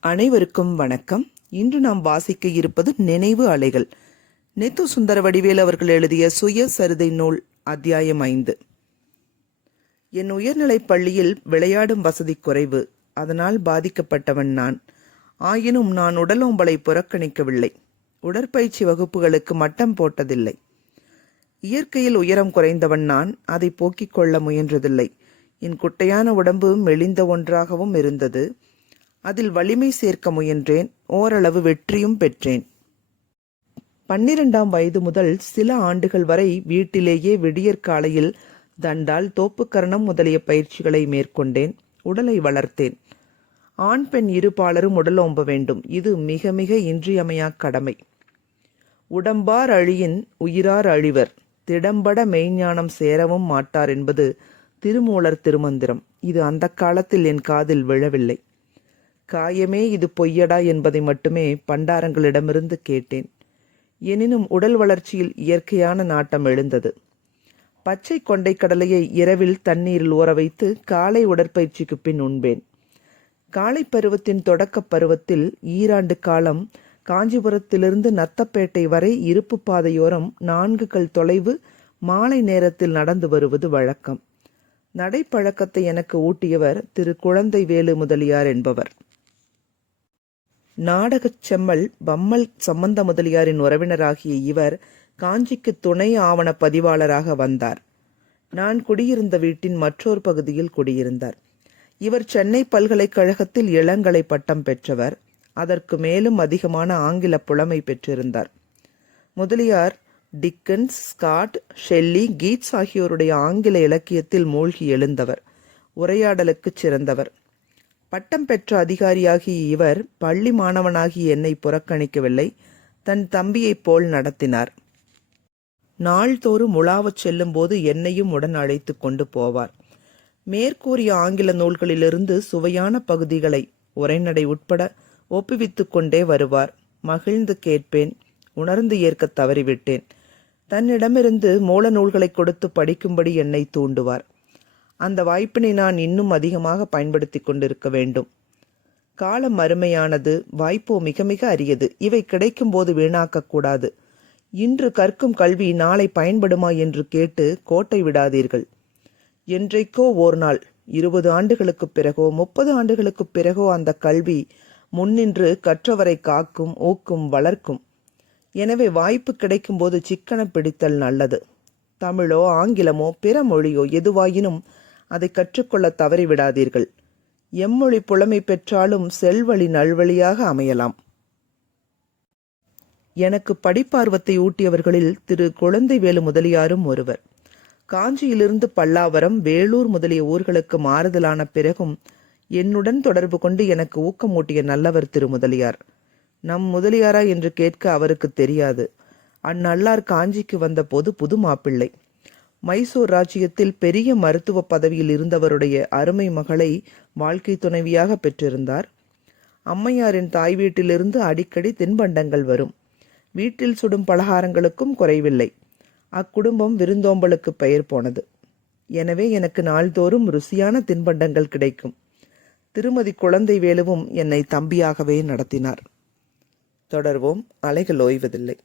அனைவருக்கும் வணக்கம். இன்று நாம் வாசிக்க இருப்பது நினைவு அலைகள். நெத்து சுந்தர வடிவேல் அவர்கள் எழுதிய சுய சரிதை நூல் அத்தியாயம் ஐந்து. என் உயர்நிலைப் பள்ளியில் விளையாடும் வசதி குறைவு. அதனால் பாதிக்கப்பட்டவன் நான். ஆயினும் நான் உடலோம்பலை புறக்கணிக்கவில்லை. உடற்பயிற்சி வகுப்புகளுக்கு மட்டம் போட்டதில்லை. இயற்கையில் உயரம் குறைந்தவன் நான். அதை போக்கிக் கொள்ள முயன்றதில்லை. என் குட்டையான உடம்பு மெலிந்த ஒன்றாகவும் இருந்தது. அதில் வலிமை சேர்க்க முயன்றேன் ஓரளவு வெற்றியும் பெற்றேன். பன்னிரெண்டாம் வயது முதல் சில ஆண்டுகள் வரை வீட்டிலேயே விடியற்காலையில் தண்டால் தோப்புக்கரணம் முதலிய பயிற்சிகளை மேற்கொண்டேன் உடலை வளர்த்தேன். ஆண் பெண் இருபாலரும் உடலோம்ப வேண்டும் இது மிக மிக இன்றியமையா கடமை. உடம்பார் அழியின் உயிரார் அழிவர் திடம்பட மெய்ஞானம் சேரவும் மாட்டார் என்பது திருமூலர் திருமந்திரம். இது அந்த காலத்தில் என் காதில் விழவில்லை. காயமே இது பொய்யடா என்பதை மட்டுமே பண்டாரங்களிடமிருந்து கேட்டேன். எனினும் உடல் வளர்ச்சியில் இயற்கையான நாட்டம் எழுந்தது. பச்சை கொண்டை கடலையை இரவில் தண்ணீரில் ஊற வைத்து காலை உடற்பயிற்சிக்கு பின் உண்பேன். காலை பருவத்தின் தொடக்கப் பருவத்தில் ஈராண்டு காலம் காஞ்சிபுரத்திலிருந்து நத்தப்பேட்டை வரை இருப்பு பாதையோரம் நான்கு கல் தொலைவு மாலை நேரத்தில் நடந்து வருவது வழக்கம். நடைப்பழக்கத்தை எனக்கு ஊட்டியவர் திரு குழந்தை வேலு முதலியார் என்பவர். நாடகச் செம்மல் பம்மல் சம்பந்த முதலியாரின் உறவினராகிய இவர் காஞ்சிக்கு துணை ஆவண பதிவாளராக வந்தார். நான் குடியிருந்த வீட்டின் மற்றொரு பகுதியில் குடியிருந்தார். இவர் சென்னை பல்கலைக்கழகத்தில் இளங்கலை பட்டம் பெற்றவர். அதற்கு மேலும் அதிகமான ஆங்கில புலமை பெற்றிருந்தார். Mudaliar Dickens Scott Shelley Keats ஆகியோருடைய ஆங்கில இலக்கியத்தில் மூழ்கி எழுந்தவர். உரையாடலுக்குச் சிறந்தவர். பட்டம் பெற்ற அதிகாரியாகிய இவர் பள்ளி மாணவனாகிய என்னை புறக்கணிக்கவில்லை. தன் தம்பியைப் போல் நடத்தினார். நாள்தோறும் உலாவச் செல்லும்போது என்னையும் உடன் அழைத்து கொண்டு போவார். மேற்கூறிய ஆங்கில நூல்களிலிருந்து சுவையான பகுதிகளை உரைநடை உட்பட ஒப்புவித்துக் கொண்டே வருவார். மகிழ்ந்து கேட்பேன் உணர்ந்து ஏற்க தவறிவிட்டேன். தன்னிடமிருந்து மூல நூல்களை கொடுத்து படிக்கும்படி என்னை தூண்டுவார். அந்த வாய்ப்பினை நான் இன்னும் அதிகமாக பயன்படுத்தி கொண்டிருக்க வேண்டும். காலம் அருமையானது வாய்ப்போ மிக மிக அரியது. இவை கிடைக்கும் போது வீணாக்கக்கூடாது இன்று கற்கும் கல்வி நாளை பயன்படுமா என்று கேட்டு கோட்டை விடாதீர்கள். என்றைக்கோ ஓர் நாள் இருபது ஆண்டுகளுக்குப் பிறகோ முப்பது ஆண்டுகளுக்குப் பிறகோ அந்த கல்வி முன்னின்று கற்றவரை காக்கும் ஊக்கும் வளர்க்கும். எனவே வாய்ப்பு கிடைக்கும்போது சிக்கன பிடித்தல் நல்லது. தமிழோ ஆங்கிலமோ பிற மொழியோ எதுவாயினும் அதை கற்றுக்கொள்ள தவறிவிடாதீர்கள். எம்மொழி புலமை பெற்றாலும் செல்வழி நல்வழியாக அமையலாம். எனக்கு படிப்பார்வத்தை ஊட்டியவர்களில் திரு. குழந்தைவேலு முதலியாரும் ஒருவர். காஞ்சியிலிருந்து பல்லாவரம் வேலூர் முதலிய ஊர்களுக்கு மாறுதலான பிறகும் என்னுடன் தொடர்பு கொண்டு எனக்கு ஊக்கமூட்டிய நல்லவர் திரு. முதலியார். நம் முதலியாரா என்று கேட்க அவருக்கு தெரியாது. அந்நல்லார் காஞ்சிக்கு வந்தபோது புது மாப்பிள்ளை. மைசூர் ராஜ்யத்தில் பெரிய மருத்துவ பதவியில் இருந்தவருடைய அருமை மகளை வாழ்க்கை துணைவியாக பெற்றிருந்தார். அம்மையாரின் தாய் வீட்டிலிருந்து அடிக்கடி தின்பண்டங்கள் வரும். வீட்டில் சுடும் பலகாரங்களுக்கும் குறைவில்லை. அக்குடும்பம் விருந்தோம்பலுக்கு பெயர் போனது. எனவே எனக்கு நாள்தோறும் ருசியான தின்பண்டங்கள் கிடைக்கும். திருமதி குழந்தை வேலுவும் என்னை தம்பியாகவே நடத்தினார். தொடர்வோம். அலைகள் ஓய்வதில்லை.